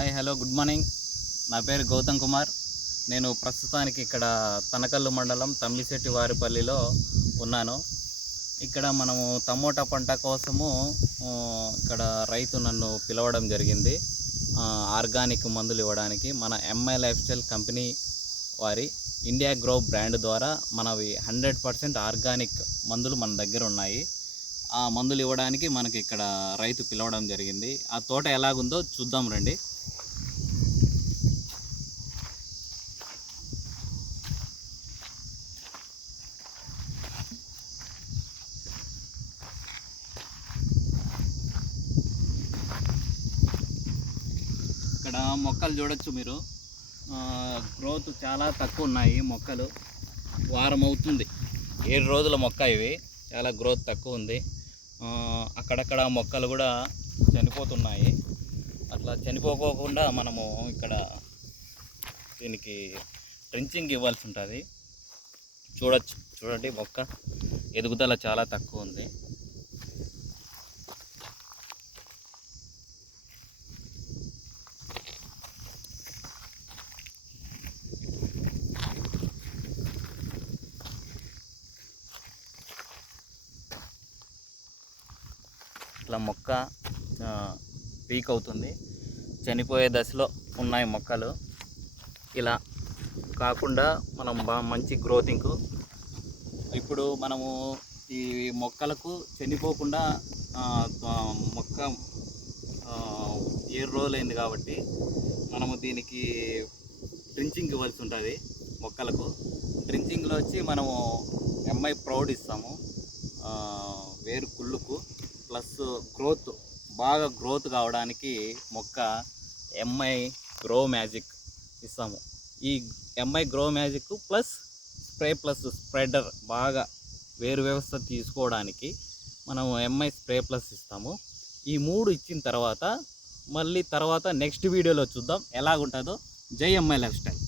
Hi hello good morning. నా పేరు గౌతమ్ కుమార్. నేను ప్రస్తుతానికి ఇక్కడ తనకల్లు మండలం తమ్మిశెట్టి వారిపల్లిలో ఉన్నాను. ఇక్కడ మనము టమోటా పంట కోసము ఇక్కడ రైతు నన్ను పిలవడం జరిగింది. ఆర్గానిక్ మందులు ఇవ్వడానికి మన ఎంఐ లైఫ్ స్టైల్ కంపెనీ వారి ఇండియా గ్రో బ్రాండ్ ద్వారా మనవి 100% ఆర్గానిక్ మందులు మన దగ్గర ఉన్నాయి. ఆ మందులు ఇవ్వడానికి మనకి ఇక్కడ రైతు పిలవడం జరిగింది. ఆ తోట ఎలాగుందో చూద్దాం రండి. ఇక్కడ మొక్కలు చూడొచ్చు మీరు. గ్రోత్ చాలా తక్కువ ఉన్నాయి. మొక్కలు వారం అవుతుంది, 7 రోజుల మొక్క. ఇవి చాలా గ్రోత్ తక్కువ ఉంది. అక్కడక్కడ మొక్కలు కూడా చనిపోతున్నాయి. అట్లా చనిపోకోకుండా మనము ఇక్కడ దీనికి ట్రెంచింగ్ ఇవ్వాల్సి ఉంటుంది. చూడండి మొక్క ఎదుగుదల చాలా తక్కువ ఉంది. ఇట్లా మొక్క పీక్ అవుతుంది, చనిపోయే దశలో ఉన్నాయి మొక్కలు. ఇలా కాకుండా మనం మంచి గ్రోతింగ్ ఇప్పుడు మనము ఈ మొక్కలకు చనిపోకుండా మొక్క 7 రోజులైంది కాబట్టి మనము దీనికి డ్రించింగ్ ఇవ్వాల్సి ఉంటుంది. మొక్కలకు డ్రించింగ్లో వచ్చి మనము ఎంఐ ప్రౌడ్ ఇస్తాము, వేరు కుళ్ళుకు ప్లస్ బాగా గ్రోత్ కావడానికి మొక్క ఎంఐ గ్రో మ్యాజిక్ ఇస్తాము. ఈ MI grow magic plus spreader బాగా వేరు వ్యవస్థ తీసుకోవడానికి మనం ఎంఐ స్ప్రే ప్లస్ ఇస్తాము. ఈ 3 ఇచ్చిన తర్వాత మళ్ళీ నెక్స్ట్ వీడియోలో చూద్దాం ఎలాగుంటుందో. జై ఎంఐ లైఫ్ స్టైల్.